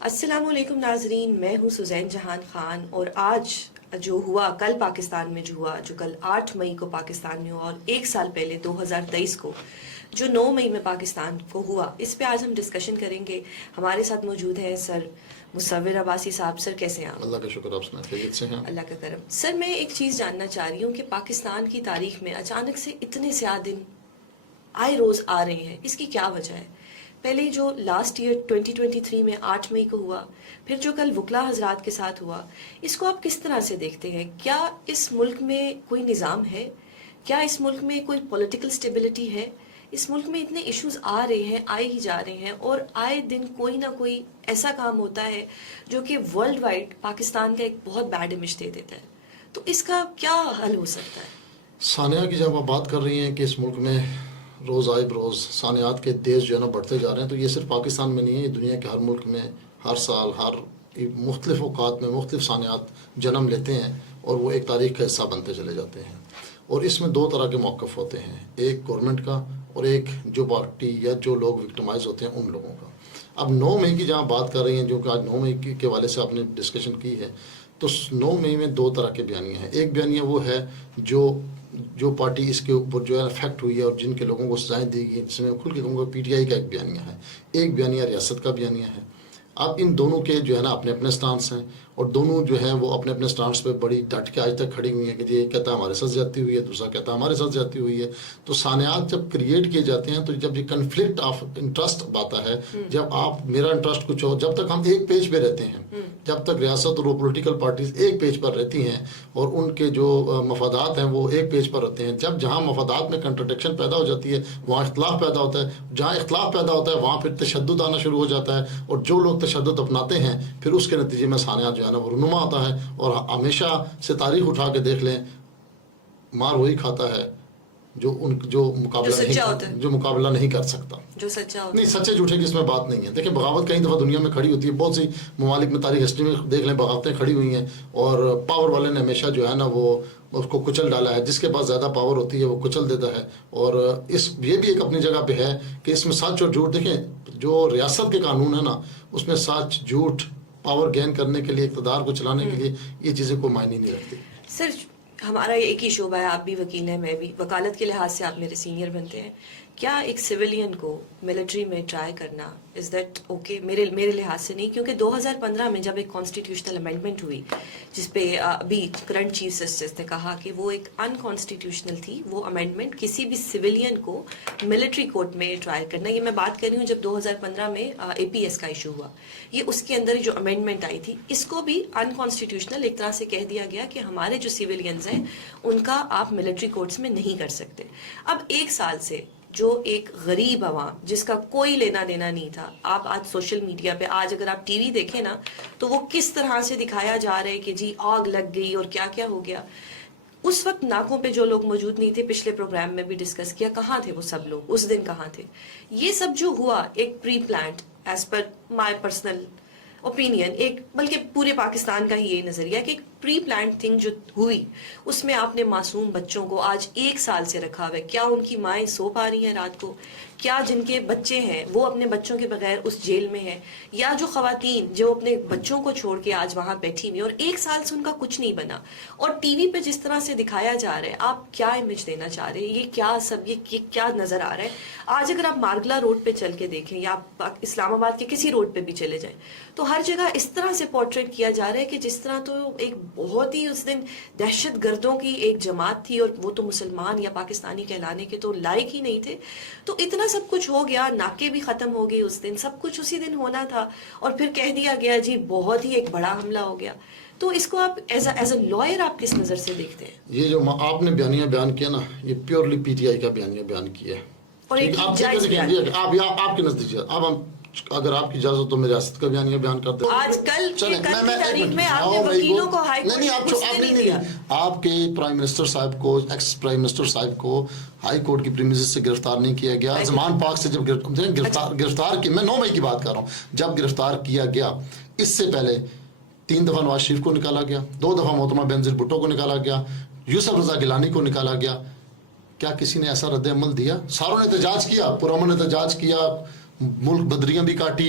السلام علیکم ناظرین، میں ہوں سزین جہان خان، اور آج جو ہوا، کل پاکستان میں جو ہوا، جو کل 8 مئی کو پاکستان میں ہوا، اور ایک سال پہلے 2023 کو جو 9 مئی میں پاکستان کو ہوا، اس پہ آج ہم ڈسکشن کریں گے۔ ہمارے ساتھ موجود ہیں سر مصور عباسی صاحب۔ سر کیسے ہیں آپ؟ اللہ کا شکر، آپ سنائیں خیریت سے ہیں؟ اللہ کا کرم۔ سر میں ایک چیز جاننا چاہ رہی ہوں کہ پاکستان کی تاریخ میں اچانک سے اتنے سیاہ دن آئے روز آ رہے ہیں، اس کی کیا وجہ ہے؟ پہلے جو لاسٹ ایئر 2023 میں 8 مئی کو ہوا، پھر جو کل وکلا حضرات کے ساتھ ہوا، اس کو آپ کس طرح سے دیکھتے ہیں؟ کیا اس ملک میں کوئی نظام ہے؟ کیا اس ملک میں کوئی پولیٹیکل سٹیبلٹی ہے؟ اس ملک میں اتنے ایشوز آ رہے ہیں، آئے ہی جا رہے ہیں، اور آئے دن کوئی نہ کوئی ایسا کام ہوتا ہے جو کہ ورلڈ وائڈ پاکستان کا ایک بہت بیڈ امیج دے دیتا ہے، تو اس کا کیا حل ہو سکتا ہے؟ ثانیہ کی جب آپ بات کر رہی ہیں کہ اس ملک میں روز آئے بروز ثانیات کے دیش جو ہے نا بڑھتے جا رہے ہیں، تو یہ صرف پاکستان میں نہیں ہے، یہ دنیا کے ہر ملک میں ہر سال ہر مختلف اوقات میں مختلف ثانیات جنم لیتے ہیں، اور وہ ایک تاریخ کا حصہ بنتے چلے جاتے ہیں۔ اور اس میں دو طرح کے موقف ہوتے ہیں، ایک گورنمنٹ کا اور ایک جو پارٹی یا جو لوگ وکٹمائز ہوتے ہیں ان لوگوں کا۔ اب 9 مئی کی جہاں بات کر رہی ہیں، جو کہ آج 9 مئی کے حوالے سے آپ نے ڈسکشن کی ہے، تو 9 مئی میں دو طرح کے بیانیے ہیں۔ ایک بیانیہ وہ ہے جو پارٹی اس کے اوپر جو ہے افیکٹ ہوئی ہے اور جن کے لوگوں کو سزائیں دی گئی، جس میں کھل کے کہوں گا PTI کا ایک بیانیہ ہے، ایک بیانیہ ریاست کا بیانیہ ہے۔ اب ان دونوں کے جو ہے نا اپنے اپنے سٹانس ہیں، اور دونوں جو ہیں وہ اپنے اپنے سٹانس پہ بڑی ڈٹ کے آج تک کھڑی ہوئی ہیں کہ یہ کہتا ہے ہمارے ساتھ زیادتی ہوئی ہے، دوسرا کہتا ہے ہمارے ساتھ زیادتی ہوئی ہے۔ تو ثانیات جب کریٹ کیے جاتے ہیں، تو جب یہ کنفلکٹ آف انٹرسٹ آتا ہے، جب آپ میرا انٹرسٹ کچھ ہو، جب تک ہم ایک پیج پہ رہتے ہیں، جب تک ریاست اور وہ پولیٹیکل پارٹیز ایک پیج پر رہتی ہیں اور ان کے جو مفادات ہیں وہ ایک پیج پر رہتے ہیں، جہاں مفادات میں کنٹرڈکشن پیدا ہو جاتی ہے وہاں اختلاف پیدا ہوتا ہے، جہاں اختلاف پیدا ہوتا ہے وہاں پھر تشدد آنا شروع ہو جاتا ہے، اور جو لوگ تشدد اپناتے ہیں پھر اس کے نتیجے میں ثانیات جو ہے نا وہ رونما آتا ہے۔ اور ہمیشہ سے تاریخ اٹھا کے دیکھ لیں، مار وہی کھاتا ہے جو مقابلہ نہیں کر سکتا، جو سچا ہوتا ہے۔ نہیں، سچے جھوٹے کی اس میں بات نہیں ہے۔ دیکھیں، بغاوت کئی دفعہ دنیا میں کھڑی ہوتی ہے، بہت سی ممالک میں تاریخ ہسٹری میں دیکھ لیں بغاوتیں کھڑی ہوئی ہیں، اور پاور والے نے ہمیشہ جو ہے نا وہ اس کو کچل ڈالا ہے، جس کے پاس زیادہ پاور ہوتی ہے وہ کچل دیتا ہے۔ اور یہ بھی ایک اپنی جگہ پہ ہے کہ اس میں سچ اور جھوٹ، دیکھیں جو ریاست کے قانون ہے نا اس میں سچ جھوٹ پاور گین کرنے کے لیے، اقتدار کو چلانے کے لیے یہ چیزیں کوئی معنی نہیں رکھتی۔ سر ہمارا ایک ہی شعبہ ہے، آپ بھی وکیل ہیں، میں بھی، وکالت کے لحاظ سے آپ میرے سینئر بنتے ہیں۔ کیا ایک سویلین کو ملٹری میں ٹرائی کرنا از دیٹ اوکے؟ میرے لحاظ سے نہیں، کیونکہ 2015 میں جب ایک کانسٹیٹیوشنل امینڈمنٹ ہوئی جس پہ ابھی کرنٹ چیف جسٹس نے کہا کہ وہ ایک انکانسٹیٹیوشنل تھی، وہ امینڈمنٹ کسی بھی سویلین کو ملٹری کورٹ میں ٹرائی کرنا۔ یہ میں بات کر رہی ہوں جب 2015 میں APS کا ایشو ہوا، یہ اس کے اندر جو امینڈمنٹ آئی تھی، اس کو بھی انکانسٹیٹیوشنل ایک طرح سے کہہ دیا گیا کہ ہمارے جو سویلینز ہیں ان کا آپ ملٹری کورٹس میں نہیں کر سکتے۔ اب ایک سال سے جو ایک غریب عوام جس کا کوئی لینا دینا نہیں تھا، آپ آج سوشل میڈیا پہ، آج اگر آپ TV دیکھیں نا تو وہ کس طرح سے دکھایا جا رہا ہے کہ جی آگ لگ گئی اور کیا کیا ہو گیا۔ اس وقت ناکوں پہ جو لوگ موجود نہیں تھے، پچھلے پروگرام میں بھی ڈسکس کیا، کہاں تھے وہ سب لوگ اس دن، کہاں تھے؟ یہ سب جو ہوا ایک pre planned, as per my personal opinion, ایک بلکہ پورے پاکستان کا ہی یہ نظریہ کہ ایک پری پلانٹ تھنگ جو ہوئی، اس میں آپ نے معصوم بچوں کو آج 1 سال سے رکھا ہوا ہے۔ کیا ان کی مائیں سو پا رہی ہیں رات کو؟ کیا جن کے بچے ہیں وہ اپنے بچوں کے بغیر اس جیل میں ہیں؟ یا جو خواتین جو اپنے بچوں کو چھوڑ کے آج وہاں بیٹھی ہوئی، اور 1 سال سے ان کا کچھ نہیں بنا، اور TV پہ جس طرح سے دکھایا جا رہا ہے، آپ کیا امیج دینا چاہ رہے ہیں؟ یہ کیا سب، یہ کیا نظر آ رہا ہے؟ آج اگر آپ مارگلا روڈ پہ چل کے دیکھیں یا آپ اسلام آباد کے کسی روڈ پہ بھی چلے جائیں، تو ہر جگہ اس طرح سے پورٹریٹ کیا جا رہا ہے کہ جس طرح تو ایک بہت ہی اس دن دہشت گردوں کی ایک جماعت تھی، اور وہ تو مسلمان یا پاکستانی کہلانے کے تو لائق ہی نہیں تھے۔ تو اتنا سب کچھ ہو گیا، ناکے بھی ختم ہو گئے اس دن، سب کچھ اسی دن ہونا تھا، اور پھر کہہ دیا گیا جی بہت ہی ایک بڑا حملہ ہو گیا۔ تو اس کو آپ ایز اے لائر آپ کس نظر سے دیکھتے ہیں؟ یہ جو آپ نے بیانیہ بیان کیا نا، یہ پیورلی PTI کا بیانیہ بیان کیا ہے، اور ایک آپ کے نزدیک اب ہم اگر آپ کی اجازت تو میں ریاست کا بیانیہ بیان کر دیں۔ آج کل کی تاریخ میں آپ نے وکیلوں کو ہائی کورٹ نہیں دیا، آپ کے پرائم منسٹر صاحب کو، ایکس پرائم منسٹر صاحب کو ہائی کورٹ کی پریمیسز سے گرفتار نہیں کیا گیا۔ زمان پاک سے جب گرفتار کی، میں 9 مئی کی بات کر رہا ہوں، جب گرفتار کیا گیا، اس سے پہلے 3 دفعہ نواز شریف کو نکالا گیا، 2 دفعہ محترمہ بینظیر بھٹو کو نکالا گیا، یوسف رضا گیلانی کو نکالا گیا۔ کیا کسی نے ایسا رد عمل دیا؟ ساروں نے احتجاج کیا، پرامن احتجاج کیا، ملک بدریاں بھی کاٹی،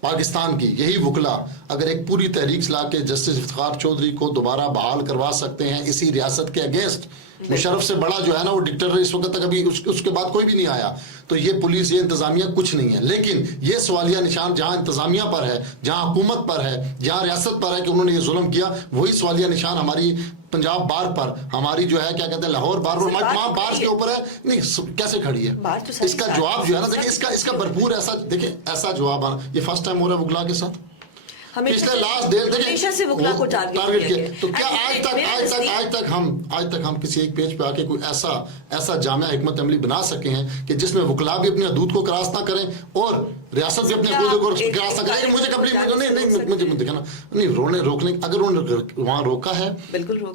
پاکستان کی یہی وکلا اگر ایک پوری تحریک چلا کے جسٹس افتخار چودھری کو دوبارہ بحال کروا سکتے ہیں اسی ریاست کے اگینسٹ، مشرف سے بڑا جو ہے نا وہ ڈکٹیٹر اس وقت تک ابھی اس کے بعد کوئی بھی نہیں آیا، تو یہ پولیس یہ انتظامیہ کچھ نہیں ہے. لیکن یہ سوالیہ نشان جہاں انتظامیہ پر ہے، جہاں حکومت پر ہے، جہاں ریاست پر ہے کہ انہوں نے یہ ظلم کیا، وہی سوالیہ نشان ہماری پنجاب بار پر، ہماری جو ہے کیا کہتے ہیں لاہور بار پر، تمام بار کے اوپر ہے. نہیں کیسے کھڑی ہے؟ اس کا جواب جو ہے نا دیکھیں، اس کا بھرپور ایسا دیکھیں ایسا جواب آنا، یہ فرسٹ ٹائم ہو رہا ہے وکلا کے ساتھ. پچھلے لاسٹ ڈیٹ ہمیشہ سے وکلا کو ٹارگیٹ کیا. تو کیا آج تک ہم کسی ایک پیج پہ آ کے کوئی ایسا جامع حکمت عملی بنا سکے ہیں کہ جس میں وکلا بھی اپنے حدود کو کراس نہ کریں اور ریاست بھی اپنے حدود کو کراس نہ کریں؟ مجھے کمپلیٹ مجھے دیکھنا نہیں روکنے اگر انہوں نے وہاں روکا ہے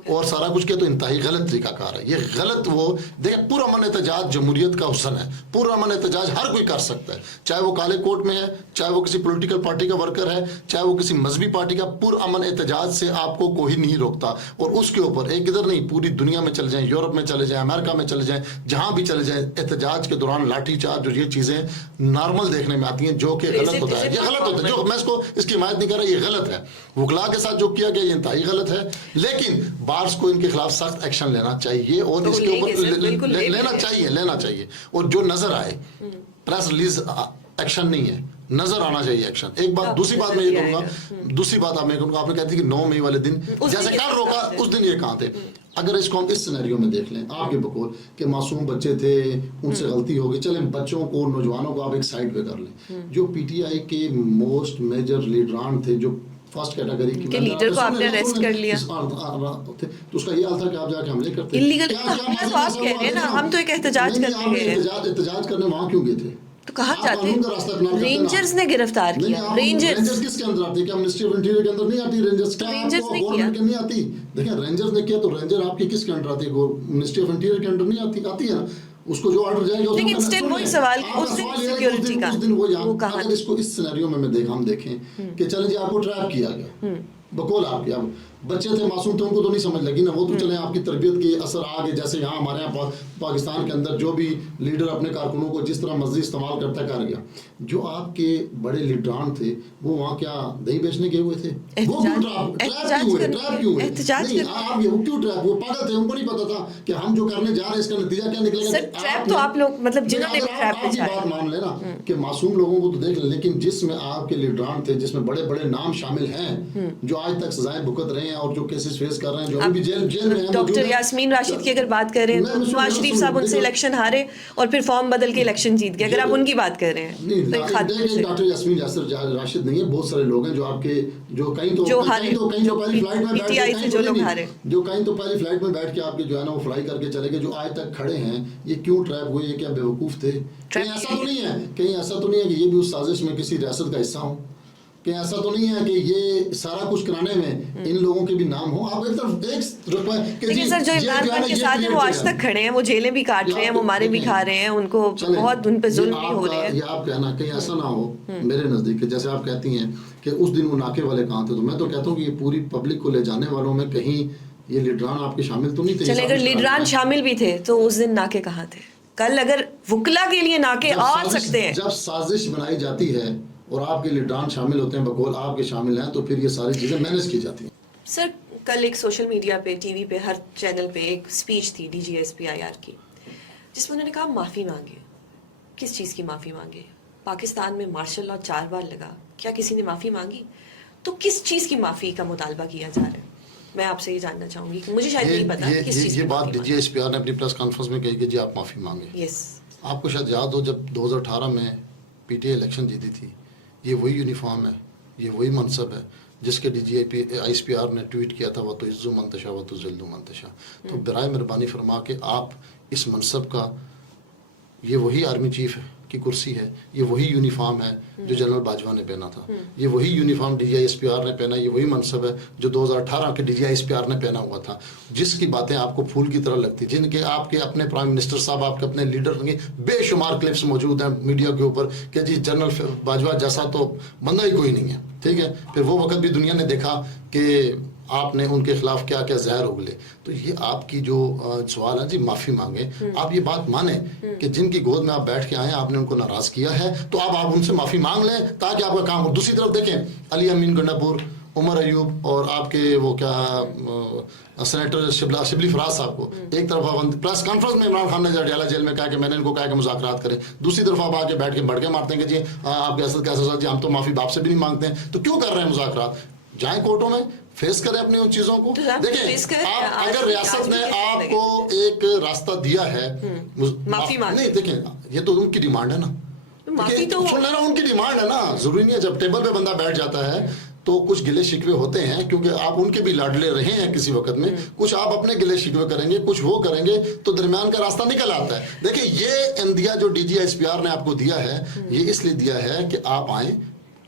اور سارا کچھ کیا تو انتہائی غلط طریقہ کار ہے. یہ غلط وہ دیکھیں پورا امن احتجاج جمہوریت کا حسن ہے، پورا امن احتجاج ہر کوئی کر سکتا ہے، چاہے وہ کالے کوٹ میں ہے، چاہے وہ کسی پولیٹیکل پارٹی کا ورکر ہے، چاہے وہ کسی مذہبی پارٹی کا. پر امن احتجاج سے آپ کو کوئی نہیں روکتا. اور اس کے اوپر ایک ادھر نہیں پوری دنیا میں چلے جائیں، یورپ میں چلے جائیں، امریکہ میں چلے جائیں، جہاں بھی چلے جائیں، احتجاج کے دوران لاٹھی چارج اور یہ چیزیں نارمل دیکھنے میں آتی ہیں جو کہ غلط ہوتا ہے. یہ غلط ہوتا ہے، جو میں اس کی حمایت نہیں کر رہا، یہ غلط ہے. وکلا کے ساتھ جو کیا گیا یہ انتہائی غلط ہے، لیکن بارس کو ان کے خلاف سخت ایکشن لینا چاہیے اور اس کے اوپر لینا چاہیے. اور جو نظر آئے پریس ریلیز ایکشن نہیں ہے، نظر آنا چاہیے ایکشن. ایک بات دوسری بات میں یہ کہوں گا، دوسری بات آپ نے کہتی کہ 9 مئی والے دن جیسے کل روکا اس دن یہ کہاں تھے. اگر اس کو ہم اس سینیریو میں دیکھ لیں آپ کے بقول کہ معصوم بچے تھے ان سے غلطی ہو گئی، چلیں بچوں کو نوجوانوں کو آپ ایک سائڈ پہ کر لیں. جو پی ٹی آئی کے موسٹ میجر لیڈران تھے جو فرسٹ کیٹیگری کی لیڈر کو آپ نے اریسٹ کر لیا تو اس کا یہ حال تھا کہ آپ جا کے حملے کرتے. آپ کہہ رہے ہیں نا ہم تو ایک احتجاج کرنے گئے، احتجاج کرنے وہاں کیوں گئے تھے؟ تو کہاں جاتے ہیں؟ رینجرز نے گرفتار کیا. رینجرز کس کے اندر آتی ہے؟ کیا منسٹری آف انٹیریئر کے اندر نہیں آتی؟ رینجرز کیا گورنمنٹ کے نہیں آتی؟ دیکھیں رینجرز نے کیا تو رینجر آپ کی کس کے انڈر آتی ہے؟ منسٹری آف انٹیریئر کے انڈر نہیں آتی ہے نا. اس کو جو آرڈر جائے گا لیکن اسٹل وہی سوال اس دن سیکیورٹی کا وہ کہاں. اگر اس کو اس سینیریو میں ہم دیکھیں کہ چلیں جی آپ کو ٹریپ کیا گیا بقول آپ کے، اب بچے تھے معصوم تھے ان کو تو نہیں سمجھ لگی نا، وہ تو چلیں آپ کی تربیت کے اثر آ گئے. جیسے یہاں ہمارے یہاں پاکستان کے اندر جو بھی لیڈر اپنے کارکنوں کو جس طرح مرضی استعمال کرتا کر گیا. جو آپ کے بڑے لیڈران تھے وہ وہاں کیا دہی بیچنے گئے ہوئے تھے؟ وہ کیوں ٹریپ کیوں ہوئے؟ نہیں آپ وہ کیوں ٹریپ؟ وہ پاگل تھے، ان کو نہیں پتا تھا کہ ہم جو کرنے جا رہے ہیں اس کا نتیجہ کیا نکلے گا. ٹریپ تو آپ لوگ مطلب جنہوں نے ٹریپ کی بات مان لینا کہ معصوم لوگوں کو تو دیکھ لیں، لیکن جس میں آپ کے لیڈران تھے جس میں بڑے بڑے نام شامل ہیں جو آج تک سزائیں بھگت رہے ہیں اور جو کیسز فیس کر رہے ہیں، جو ابھی جیل میں ہیں. ڈاکٹر یاسمین راشد کی اگر بات کر رہے ہیں تو نواز شریف صاحب ان سے الیکشن ہارے اور پھر فارم بدل کے الیکشن جیت گئے. اگر آپ ان کی بات کر رہے ہیں ڈاکٹر یاسمین راشد نہیں ہے، بہت سارے لوگ ہیں جو آپ کے جو کہیں تو پہلی فلائٹ میں بیٹھ کے آپ کے جو ہے نا وہ فلائی کر کے چلے گئے، جو آج تک کھڑے ہیں. یہ کیوں ٹریپ ہوئے؟ یہ کیا بیوقوف تھے؟ کہیں ایسا تو نہیں ہے کہ یہ بھی اس سازش میں کسی ریاست کا حصہ ہوں؟ کہ ایسا تو نہیں ہے کہ یہ سارا کچھ کرانے میں ان لوگوں کے بھی نام ہوں؟ آپ ایک طرف لیکن سر جو عمران خان کے ساتھ ہیں وہ آج تک کھڑے ہیں، وہ جیلیں بھی کاٹ رہے ہیں، وہ مارے بھی کھا رہے ہیں، ان کو بہت ان پہ ظلم بھی ہو رہے ہیں. یہ آپ کہنا کہیں ایسا نہ ہو میرے نزدیک جیسے آپ کہتی ہیں کہ اس دن وہ ناکے والے کہاں تھے، تو میں تو کہتا ہوں کہ یہ پوری پبلک کو لے جانے والوں میں کہیں یہ لیڈران آپ کے شامل تو نہیں تھے؟ چلے اگر لیڈران شامل بھی تھے تو اس دن ناکے کہاں تھے؟ کل اگر وکلا کے لیے ناکے آ سکتے ہیں، جب سازش بنائی جاتی ہے اور آپ کے لیڈران شامل ہوتے ہیں بقول آپ کے شامل ہیں تو پھر یہ ساری چیزیں مینیج کی جاتی ہیں. سر کل ایک سوشل میڈیا پہ ٹی وی پہ ہر چینل پہ ایک اسپیچ تھی D G S P I R کی جس میں انہوں نے کہا معافی مانگے. کس چیز کی معافی مانگے؟ پاکستان میں مارشل لا 4 بار لگا، کیا کسی نے معافی مانگی؟ تو کس چیز کی معافی کا مطالبہ کیا جا رہا ہے؟ میں آپ سے یہ جاننا چاہوں گی کہ مجھے شاید نہیں پتا کس چیز. یہ بات D G S P R نے اپنی پریس کانفرنس میں کہی کہ جی آپ معافی مانگیں. یس آپ کو شاید یاد ہو جب 2018 میں پی ٹی آئی الیکشن جیتی تھی، یہ وہی یونیفارم ہے، یہ وہی منصب ہے جس کے D G I S P R نے ٹویٹ کیا تھا وہ تو عزو منتشا وہ تو ذلو منتشا. تو برائے مہربانی فرما کے آپ اس منصب کا، یہ وہی آرمی چیف کی کرسی ہے، یہ وہی یونیفارم ہے جو جنرل باجوہ نے پہنا تھا، یہ وہی uniform D G I S P R نے پہنا، یہ وہی منصب ہے جو 2018 کے D G I S P R نے پہنا ہوا تھا. جس کی باتیں آپ کو پھول کی طرح لگتی، جن کے آپ کے اپنے پرائم منسٹر صاحب، آپ کے اپنے لیڈر کے بے شمار کلپس موجود ہیں میڈیا کے اوپر کہ جی جنرل باجوہ جیسا تو بندہ ہی کوئی نہیں ہے. ٹھیک ہے، پھر وہ وقت بھی دنیا نے دیکھا کہ آپ نے ان کے خلاف کیا کیا زہر اگلے. تو یہ آپ کی جو سوال ہے جی معافی مانگیں. آپ یہ بات مانیں کہ جن کی گود میں آپ بیٹھ کے آئے آپ نے ان کو ناراض کیا ہے تو آپ ان سے معافی مانگ لیں تاکہ آپ کا کام ہو. دوسری طرف دیکھیں علی امین گنڈا پور, عمر ایوب اور آپ کے وہ کیا سینیٹر شبلی فراز صاحب کو ایک طرف پریس کانفرنس میں عمران خان نے اڈیالہ جیل میں کہا کہ میں نے ان کو کہا کہ مذاکرات کریں, دوسری طرف آپ آگے بیٹھ کے بڑھ کے مارتے ہیں کہ جی آپ کے اسد کیسے جی ہم تو معافی باپ سے بھی نہیں مانگتے ہیں. تو کیوں کر رہے ہیں مذاکرات؟ جائیں کورٹوں میں فیس کریں اپنی ان چیزوں کو. دیکھیں آپ اگر ریاست نے آپ کو ایک راستہ دیا ہے معافی نہیں, دیکھیں یہ تو ان کی ڈیمانڈ ہے نا, سن لینا ان کی ڈیمانڈ ہے نا. ضروری نہیں ہے جب ٹیبل پہ بندہ بیٹھ جاتا ہے تو کچھ گلے شکوے ہوتے ہیں کیونکہ آپ ان کے بھی لاڈلے رہے ہیں کسی وقت میں, کچھ آپ اپنے گلے شکوے کریں گے, کچھ وہ کریں گے تو درمیان کا راستہ نکل آتا ہے. دیکھیں یہ اندیا جو D G S P R نے آپ کو دیا ہے یہ اس لیے دیا ہے کہ آپ آئیں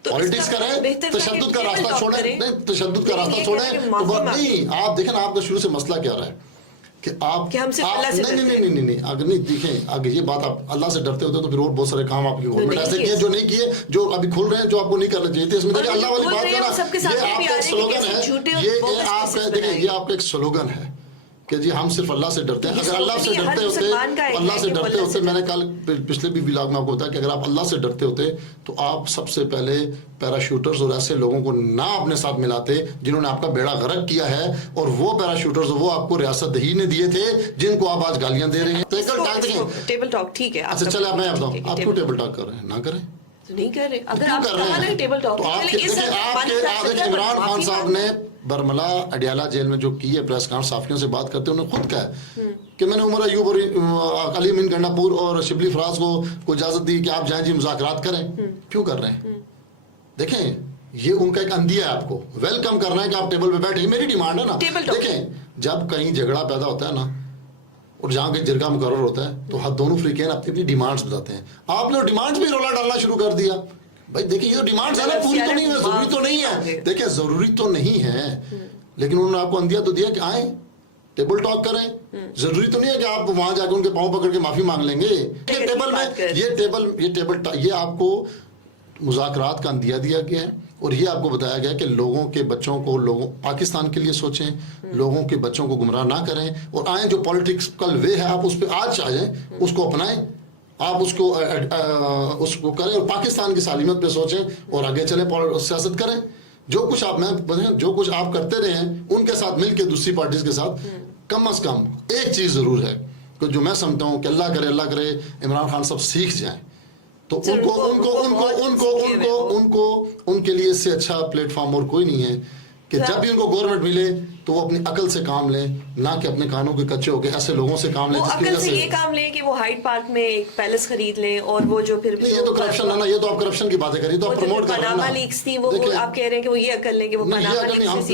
پالیٹکس کریں, تشدد کا راستہ چھوڑیں. نہیں تشدد کا راستہ چھوڑیں تو نہیں. آپ دیکھیں آپ کا شروع سے مسئلہ کیا رہا ہے کہ آپ نہیں اگر نہیں دیکھیں اگر یہ بات آپ اللہ سے ڈرتے ہوتے تو پھر اور بہت سارے کام آپ کی گورنمنٹ ایسے کیے جو نہیں کیے, جو ابھی کھل رہے ہیں جو آپ کو نہیں کرنا چاہیے تھے. اس میں دیکھیں اللہ والی بات کرنا, یہ آپ کا ایک سلوگن ہے, یہ آپ کا دیکھیں یہ آپ کا ایک سلوگن ہے کہ جی ہم صرف اللہ سے ڈرتے ہیں. اگر اللہ سے ڈرتے ہوتے اللہ سے ڈرتے ہوتے میں نے کل پچھلے بھی ولاگ میں آپ کو بتایا کہ اگر آپ اللہ سے ڈرتے ہوتے تو آپ سب سے پہلے پیراشوٹرز اور ایسے لوگوں کو نہ اپنے ساتھ ملاتے جنہوں نے آپ کا بیڑا غرق کیا ہے. اور وہ پیراشوٹرز وہ آپ کو ریاست دہی نے دیے تھے جن کو آپ آج گالیاں دے رہے ہیں. ٹیبل ٹاک ٹھیک ہے, اچھا چلے میں بتاؤں آپ کیوں ٹیبل ٹاک کر رہے ہیں؟ نہ کریں, نہیں کر رہے. اگر آپ کر رہے ہیں ٹیبل ٹاک تو عمران خان صاحب نے برملا اڈیالہ جیل میں جو کی ہے پریس کانفرنس صحافیوں سے بات کرتے انہوں نے خود کہا کہ میں نے عمر ایوب اور علی امین گنڈا پور اور شبلی فراز کو اجازت دی کہ آپ جائیں جی مذاکرات کریں. کیوں کر رہے ہیں؟ دیکھیں یہ ان کا ایک اندیا ہے آپ کو ویلکم کرنا ہے کہ آپ ٹیبل پہ بیٹھے. میری ڈیمانڈ ہے نا, دیکھیں جب کہیں جھگڑا پیدا ہوتا ہے نا اور جہاں کے جرگہ مقرر ہوتا ہے تو دونوں فریقین اپنی اپنی ڈیمانڈز بتاتے ہیں. آپ نے ڈیمانڈز بھی رولا ڈالنا شروع کر دیا. بھائی دیکھیں یہ تو ڈیمانڈز ہے نا, پوری تو نہیں ہے, ضروری تو نہیں ہے. دیکھیں ضروری تو نہیں ہے لیکن انہوں نے آپ کو اندیا تو دیا کہ آئیں ٹیبل ٹاک کریں. ضروری تو نہیں ہے کہ آپ وہاں جا کے ان کے پاؤں پکڑ کے معافی مانگ لیں گے. ٹیبل میں یہ آپ کو مذاکرات کا اندیا دیا گیا ہے اور یہ آپ کو بتایا گیا کہ لوگوں کے بچوں کو پاکستان کے لیے سوچیں, لوگوں کے بچوں کو گمراہ نہ کریں اور آئیں جو پولیٹکل وے ہے آپ اس پہ آج آ جائیں, اس کو اپنائیں, آپ اس کو کریں اور پاکستان کی سالمیت پہ سوچیں اور آگے چلیں سیاست کریں. جو کچھ آپ کرتے رہے ہیں ان کے ساتھ مل کے دوسری پارٹیز کے ساتھ کم از کم ایک چیز ضرور ہے کہ جو میں سمجھتا ہوں کہ اللہ کرے عمران خان صاحب سیکھ جائیں تو ان کے لیے اس سے اچھا پلیٹ فارم اور کوئی نہیں ہے کہ جب بھی ان کو گورنمنٹ ملے تو وہ اپنی عقل سے کام لیں, نہ کہ اپنے کانوں کے کچے ہو کے ایسے لوگوں سے کام لیں وہ عقل سے یہ کام لیں کہ وہ ہائیڈ پارک میں ایک پیلس خرید لیں اور وہ جو پھر یہ تو کرپشن ہے نا, یہ تو آپ کرپشن کی باتیں کری تو آپ پروموٹ کر رہے ہیں پاناما لیکس تھی وہ آپ کہہ رہے ہیں کہ وہ یہ عقل لیں کہ وہ پاناما لیکس سے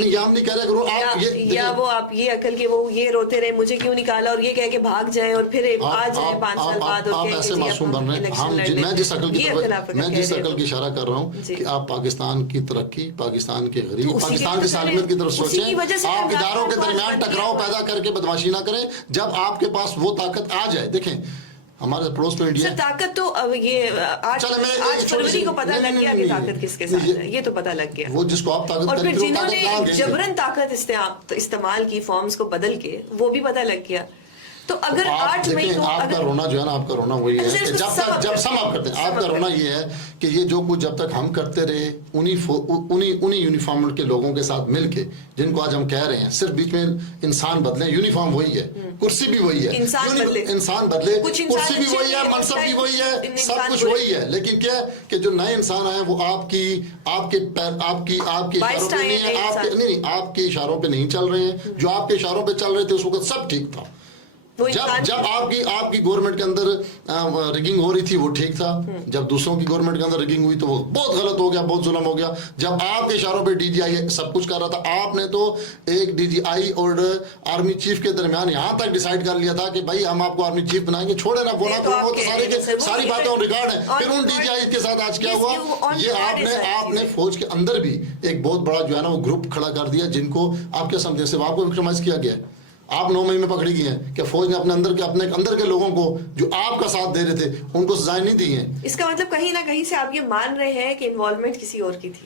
یا وہ آپ یہ عقل کہ وہ یہ روتے رہے مجھے کیوں نکالا اور یہ کہہ کے بھاگ جائیں اور پھر آ جائیں 5 سال بعد اور آپ ایسے معصوم بن رہے ہیں. میں جس عقل کی اشارہ کر رہا ہوں کہ آپ پاکستان کی ترقی, پاکستان کے غریب, پاکستان کی سالمیت کی طرف سوچیں. آپ اداروں کے درمیان ٹکراؤ پیدا کر کے بدماشی نہ کریں. جب آپ کے پاس وہ طاقت آ جائے, دیکھیں ہمارے پڑوس میں انڈیا طاقت تو یہ آج فروری کو پتہ لگ گیا کہ طاقت کس کے ساتھ ہے, یہ تو پتہ لگ گیا. وہ جس کو آپ طاقت اور پھر جنہوں نے جبرن طاقت استعمال کی فارمز کو بدل کے وہ بھی پتہ لگ گیا. تو اگر 8 مئی کو آپ کا رونا جو ہے نا, آپ کا رونا وہی ہے کہ جب سم آپ کرتے ہیں, آپ کا رونا یہ ہے کہ یہ جو کچھ جب تک ہم کرتے رہے انہی یونیفارم کے لوگوں کے ساتھ مل کے جن کو آج ہم کہہ رہے ہیں صرف بیچ میں انسان بدلے, یونیفارم وہی ہے, کرسی بھی وہی ہے, انسان بدلے, کرسی بھی وہی ہے, منصب بھی وہی ہے, سب کچھ وہی ہے. لیکن کیا کہ جو نئے انسان آئے وہ آپ کے اشاروں پہ نہیں چل رہے ہیں. جو آپ کے اشاروں پہ چل رہے تھے اس وقت سب ٹھیک تھا. جب آپ کی گورنمنٹ کے اندر ریگنگ ہو رہی تھی وہ ٹھیک تھا, جب دوسروں کی گورنمنٹ کے اندر ریگنگ ہوئی تو وہ بہت غلط ہو گیا, بہت ظلم ہو گیا. جب آپ کے اشاروں پہ ڈی جی آئی سب کچھ کر رہا تھا, آپ نے تو ایک ڈی جی آئی اور آرمی چیف کے درمیان یہاں تک ڈیسائیڈ کر لیا تھا کہ بھائی ہم آپ کو آرمی چیف بنائیں گے, چھوڑے نا بولا تو ساری باتیں آن ریکارڈ ہیں. پھر ان ڈی جی آئی کے ساتھ آج کیا ہوا, یہ آپ نے فوج کے اندر بھی ایک بہت بڑا جو ہے نا وہ گروپ کھڑا کر دیا جن کو آپ کیا سمجھتے ہیں, آپ کو وکٹمائز کیا گیا ہے. آپ 9 مئی میں پکڑی گئی ہیں کہ فوج نے اپنے اندر کے لوگوں کو جو آپ کا ساتھ دے رہے تھے ان کو سزائیں نہیں دی ہیں. اس کا مطلب کہیں نہ کہیں سے آپ یہ مان رہے ہیں کہ انوالومنٹ کسی اور کی تھی.